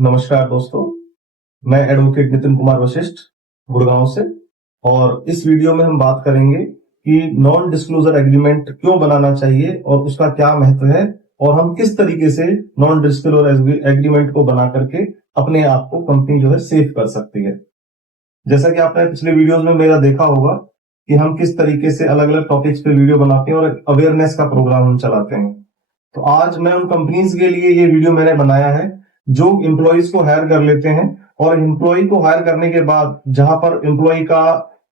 नमस्कार दोस्तों, मैं एडवोकेट नितिन कुमार वशिष्ठ गुड़गांव से। और इस वीडियो में हम बात करेंगे कि नॉन डिस्क्लोजर एग्रीमेंट क्यों बनाना चाहिए और उसका क्या महत्व है और हम किस तरीके से नॉन डिस्क्लोजर एग्रीमेंट को बना करके अपने आप को कंपनी जो है सेफ कर सकती है। जैसा कि आपने पिछले वीडियोस में मेरा देखा होगा कि हम किस तरीके से अलग अलग टॉपिक्स पे वीडियो बनाते हैं और अवेयरनेस का प्रोग्राम हम चलाते हैं। तो आज मैं उन कंपनीज के लिए ये वीडियो मैंने बनाया है जो एम्प्लॉइज को हायर कर लेते हैं और एम्प्लॉय को हायर करने के बाद जहां पर एम्प्लॉय का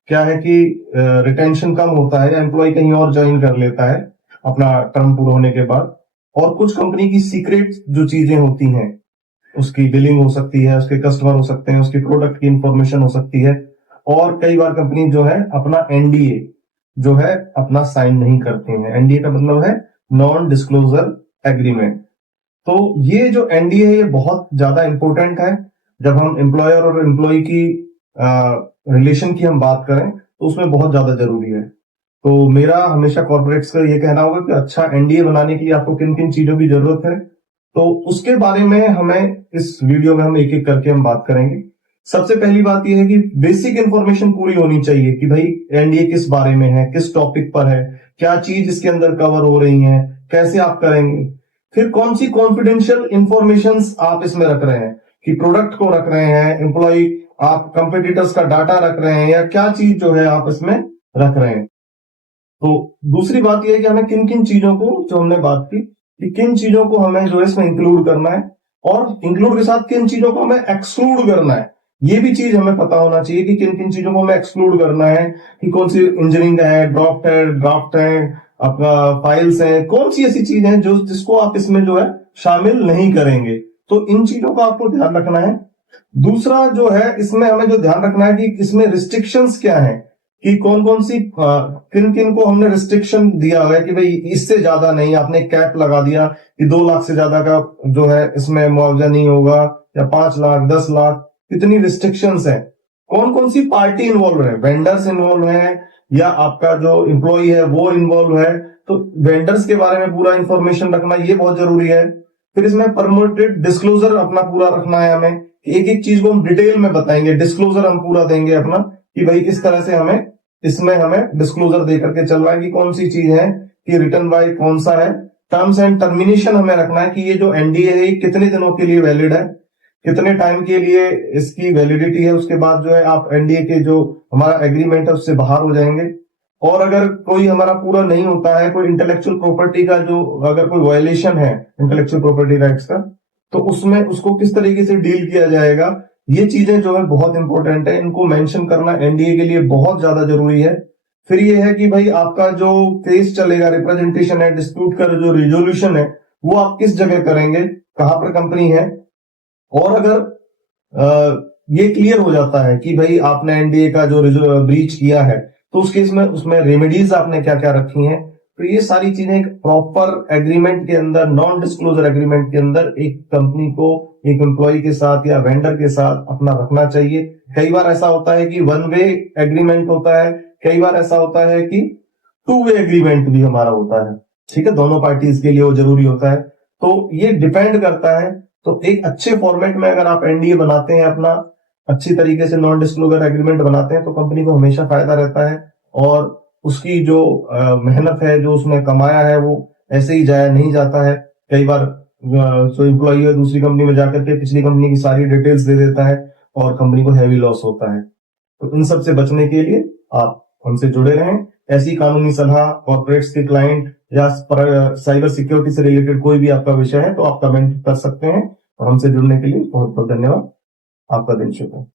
क्या है कि रिटेंशन कम होता है या एम्प्लॉय कहीं और ज्वाइन कर लेता है अपना टर्म पूरा होने के बाद, और कुछ कंपनी की सीक्रेट जो चीजें होती हैं, उसकी बिलिंग हो सकती है, उसके कस्टमर हो सकते हैं, उसकी प्रोडक्ट की इंफॉर्मेशन हो सकती है, और कई बार कंपनी जो है अपना एनडीए जो है अपना साइन नहीं करती है। एनडीए का मतलब है नॉन डिस्क्लोजर एग्रीमेंट। तो ये जो एनडीए है ये बहुत ज्यादा इंपॉर्टेंट है। जब हम एम्प्लॉयर और एम्प्लॉय की रिलेशन की हम बात करें तो उसमें बहुत ज्यादा जरूरी है। तो मेरा हमेशा कॉर्पोरेट्स का ये कहना होगा कि अच्छा एनडीए बनाने के लिए आपको किन किन चीजों की जरूरत है, तो उसके बारे में हमें इस वीडियो में हम एक एक करके हम बात करेंगे। सबसे पहली बात यह है कि बेसिक इंफॉर्मेशन पूरी होनी चाहिए कि भाई एनडीए किस बारे में है, किस टॉपिक पर है, क्या चीज इसके अंदर कवर हो रही है, कैसे आप करेंगे, फिर कौन सी कॉन्फिडेंशियल इंफॉर्मेशन आप इसमें रख रहे हैं कि प्रोडक्ट को रख रहे हैं, एम्प्लॉय आप कंपेटिटर्स का डाटा रख रहे हैं, या क्या चीज जो है आप इसमें रख रहे हैं। तो दूसरी बात यह है कि हमें किन किन चीजों को, जो हमने बात की कि किन चीजों को हमें जो है इसमें इंक्लूड करना है और इंक्लूड के साथ किन चीजों को हमें एक्सक्लूड करना है, ये भी चीज हमें पता होना चाहिए कि किन किन चीजों को हमें एक्सक्लूड करना है, कि कौन सी इंजीनियरिंग है, ड्राफ्ट है, आपका फाइल्स है, कौन सी ऐसी चीज है जो जिसको आप इसमें जो है शामिल नहीं करेंगे। तो इन चीजों का आपको ध्यान रखना है। दूसरा जो है इसमें हमें जो ध्यान रखना है कि इसमें रिस्ट्रिक्शंस क्या है, कि कौन कौन सी किन किन को हमने रिस्ट्रिक्शन दिया हुआ है कि भाई इससे ज्यादा नहीं, आपने कैप लगा दिया कि 2 लाख से ज्यादा का जो है इसमें मुआवजा नहीं होगा, या 5 लाख 10 लाख, कितनी रिस्ट्रिक्शंस है, कौन कौन सी पार्टी इन्वॉल्व है, वेंडर्स इन्वॉल्व है या आपका जो एम्प्लॉय है वो इन्वॉल्व है। तो वेंडर्स के बारे में पूरा इंफॉर्मेशन रखना ये बहुत जरूरी है। फिर इसमें परमिटेड डिस्क्लोजर अपना पूरा रखना है, हमें एक एक चीज को हम डिटेल में बताएंगे, डिस्क्लोजर हम पूरा देंगे अपना कि भाई इस तरह से हमें इसमें हमें डिस्क्लोजर दे करके चल रहा है कि कौन सी चीज है, कि रिटर्न बाय कौन सा है, टर्म्स एंड टर्मिनेशन हमें रखना है कि ये जो एनडीए है ये कितने दिनों के लिए वैलिड है, कितने टाइम के लिए इसकी वैलिडिटी है, उसके बाद जो है आप एनडीए के जो हमारा एग्रीमेंट है उससे बाहर हो जाएंगे। और अगर कोई हमारा पूरा नहीं होता है, कोई इंटेलेक्चुअल प्रॉपर्टी का जो अगर कोई वायलेशन है इंटेलेक्चुअल प्रॉपर्टी राइट्स का, तो उसमें उसको किस तरीके से डील किया जाएगा, ये चीजें जो है बहुत इंपॉर्टेंट है, इनको मेंशन करना एनडीए के लिए बहुत ज्यादा जरूरी है। फिर ये है कि भाई आपका जो केस चलेगा, रिप्रेजेंटेशन है, डिस्प्यूट का जो रिजोल्यूशन है वो आप किस जगह करेंगे, कहां पर कंपनी है। और अगर ये क्लियर हो जाता है कि भाई आपने एनडीए का जो ब्रीच किया है तो उस केस में उसमें रेमेडीज आपने क्या क्या रखी हैं, तो ये सारी चीजें एक प्रॉपर एग्रीमेंट के अंदर, नॉन डिस्क्लोजर एग्रीमेंट के अंदर एक कंपनी को एक एम्प्लॉय के साथ या वेंडर के साथ अपना रखना चाहिए। कई बार ऐसा होता है कि 1 वे एग्रीमेंट होता है, कई बार ऐसा होता है कि 2 वे एग्रीमेंट भी हमारा होता है, ठीक है, दोनों पार्टीज के लिए वो जरूरी होता है। तो ये डिपेंड करता है। तो एक अच्छे फॉर्मेट में अगर आप एनडीए बनाते हैं, अपना अच्छी तरीके से नॉन डिस्क्लोजर एग्रीमेंट बनाते हैं, तो कंपनी को हमेशा फायदा रहता है और उसकी जो मेहनत है, जो उसने कमाया है, वो ऐसे ही जाया नहीं जाता है। कई बार जो एम्प्लॉय है दूसरी कंपनी में जाकर के पिछली कंपनी की सारी डिटेल्स दे देता है और कंपनी को हैवी लॉस होता है। तो इन सब से बचने के लिए आप हमसे जुड़े रहें। ऐसी कानूनी सलाह, कॉर्पोरेट्स के क्लाइंट या साइबर सिक्योरिटी से रिलेटेड कोई भी आपका विषय है तो आप कमेंट कर सकते हैं। और हमसे जुड़ने के लिए बहुत बहुत धन्यवाद। आपका दिन शुभ हो।